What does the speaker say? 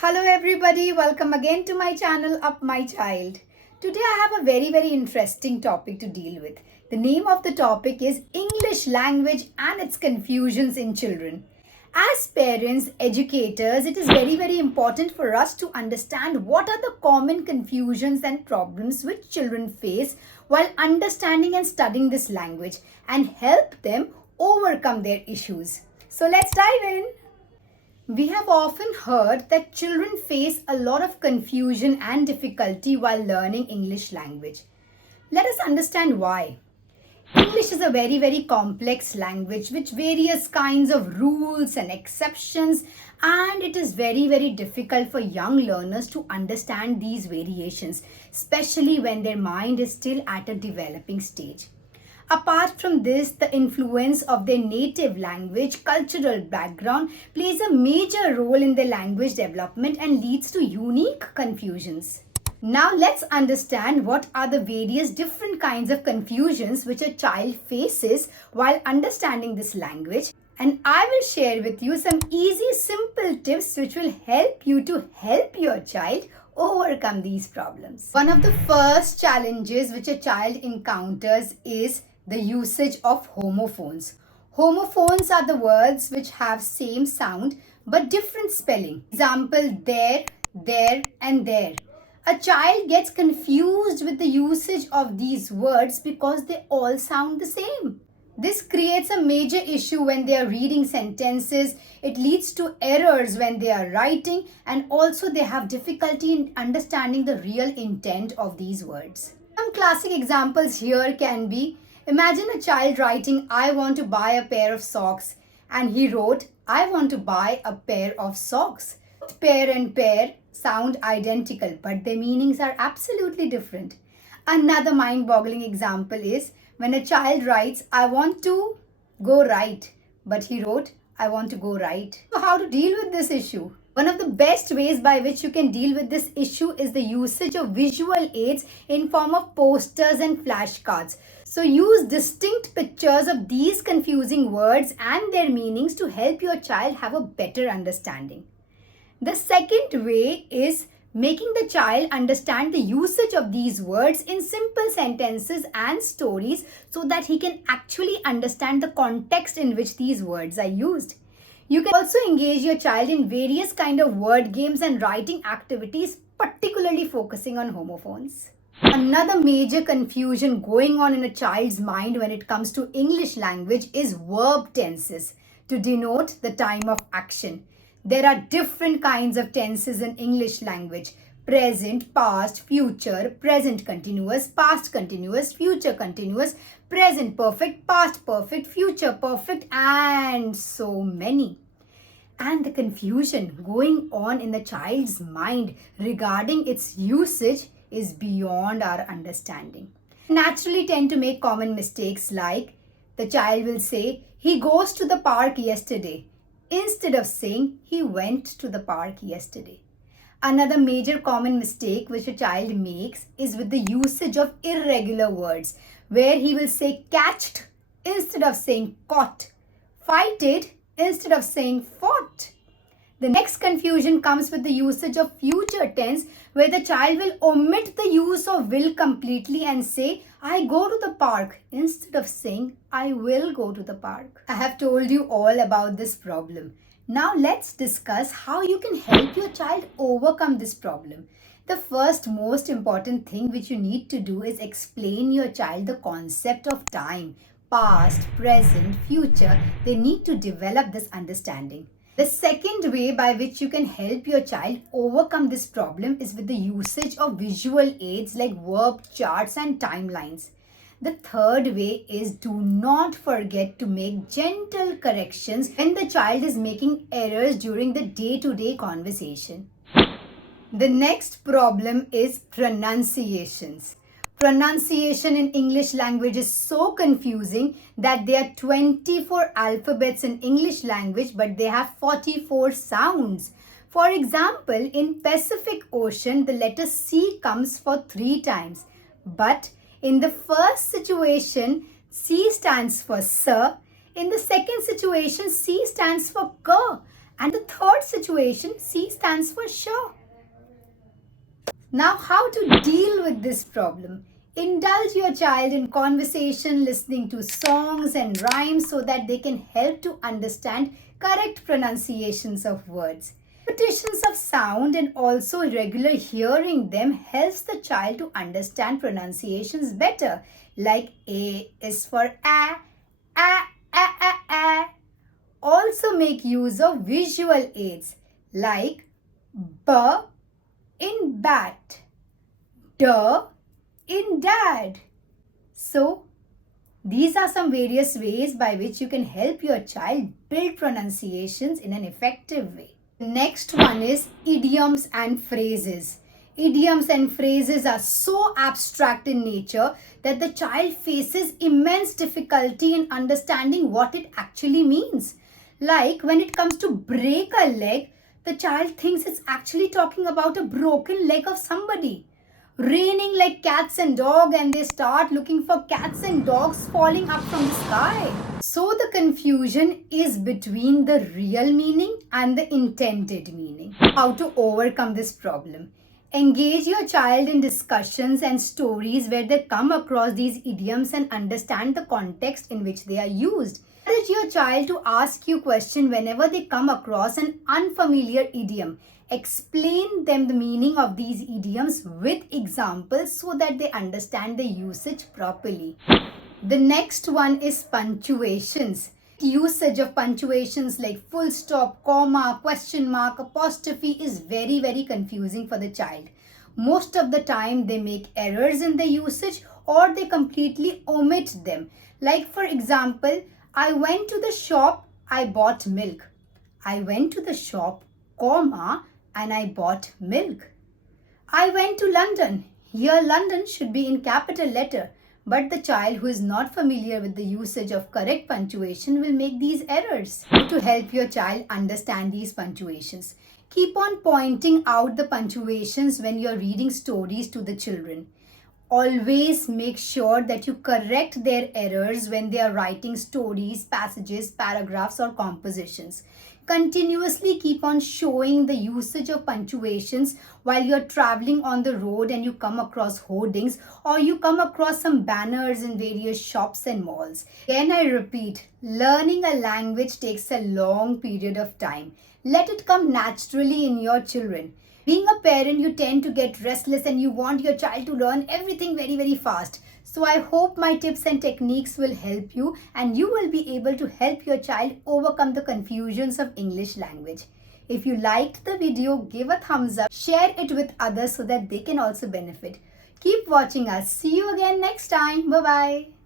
Hello everybody, welcome again to my channel Up My Child. Today I have a very interesting topic to deal with. The name of the topic is English language and its confusions in children. As parents, educators, it is very important for us to understand what are the common confusions and problems which children face while understanding and studying this language and help them overcome their issues. So let's dive in. We have often heard that children face a lot of confusion and difficulty while learning English language. Let us understand why. English is a very complex language with various kinds of rules and exceptions, and it is very difficult for young learners to understand these variations, especially when their mind is still at a developing stage. Apart from this, the influence of their native language, cultural background plays a major role in their language development and leads to unique confusions. Now let's understand what are the various different kinds of confusions which a child faces while understanding this language. And I will share with you some easy, simple tips which will help you to help your child overcome these problems. One of the first challenges which a child encounters is the usage of homophones. Homophones are the words which have same sound but different spelling. Example, there and there. A child gets confused with the usage of these words because they all sound the same. This creates a major issue when they are reading sentences. It leads to errors when they are writing, and also they have difficulty in understanding the real intent of these words. Some classic examples here can be, imagine a child writing, I want to buy a pair of socks, and he wrote, I want to buy a pair of socks. Pair and pair sound identical, but their meanings are absolutely different. Another mind-boggling example is when a child writes, I want to go right, but he wrote, I want to go right. So how to deal with this issue? One of the best ways by which you can deal with this issue is the usage of visual aids in form of posters and flashcards. So use distinct pictures of these confusing words and their meanings to help your child have a better understanding. The second way is making the child understand the usage of these words in simple sentences and stories so that he can actually understand the context in which these words are used. You can also engage your child in various kind of word games and writing activities, particularly focusing on homophones. Another major confusion going on in a child's mind when it comes to English language is verb tenses to denote the time of action. There are different kinds of tenses in English language: present, past, future, present continuous, past continuous, future continuous, present perfect, past perfect, future perfect, and so many. And the confusion going on in the child's mind regarding its usage is beyond our understanding. We naturally tend to make common mistakes like the child will say, he goes to the park yesterday, instead of saying he went to the park yesterday. Another major common mistake which a child makes is with the usage of irregular words, where he will say catched instead of saying caught, fighted instead of saying fought. The next confusion comes with the usage of future tense, where the child will omit the use of will completely and say, I go to the park, instead of saying, I will go to the park. I have told you all about this problem. Now let's discuss how you can help your child overcome this problem. The first most important thing which you need to do is explain your child the concept of time, past, present, future. They need to develop this understanding. The second way by which you can help your child overcome this problem is with the usage of visual aids like verb charts and timelines. The third way is do not forget to make gentle corrections when the child is making errors during the day-to-day conversation. The next problem is pronunciations. Pronunciation in English language is so confusing that there are 24 alphabets in English language, but they have 44 sounds. For example, in Pacific Ocean, the letter C comes for 3 times. But in the first situation, C stands for sir. In the second situation, C stands for K. And the third situation, C stands for sure. Now, how to deal with this problem? Indulge your child in conversation, listening to songs and rhymes so that they can help to understand correct pronunciations of words. Repetitions of sound and also regular hearing them helps the child to understand pronunciations better. Like A is for a, a. Also make use of visual aids like B in bat, D in dad. So, these are some various ways by which you can help your child build pronunciations in an effective way. The next one is idioms and phrases. Idioms and phrases are so abstract in nature that the child faces immense difficulty in understanding what it actually means. Like when it comes to break a leg, the child thinks it's actually talking about a broken leg of somebody. Raining like cats and dogs, and they start looking for cats and dogs falling up from the sky. So the confusion is between the real meaning and the intended meaning. How to overcome this problem? Engage your child in discussions and stories where they come across these idioms and understand the context in which they are used. Encourage your child to ask you questions whenever they come across an unfamiliar idiom. Explain them the meaning of these idioms with examples so that they understand the usage properly. The next one is punctuations. Usage of punctuations like full stop, comma, question mark, apostrophe is very confusing for the child. Most of the time they make errors in the usage or they completely omit them. Like for example, I went to the shop, I bought milk. I went to the shop, comma, and I bought milk. I went to London. Here London should be in capital letter. But the child who is not familiar with the usage of correct punctuation will make these errors. To help your child understand these punctuations, keep on pointing out the punctuations when you're reading stories to the children. Always make sure that you correct their errors when they are writing stories, passages, paragraphs, or compositions. Continuously keep on showing the usage of punctuations while you're traveling on the road and you come across hoardings or you come across some banners in various shops and malls. Again, I repeat, learning a language takes a long period of time. Let it come naturally in your children. Being a parent, you tend to get restless and you want your child to learn everything very fast. So I hope my tips and techniques will help you and you will be able to help your child overcome the confusions of English language. If you liked the video, give a thumbs up, share it with others so that they can also benefit. Keep watching us. See you again next time. Bye-bye.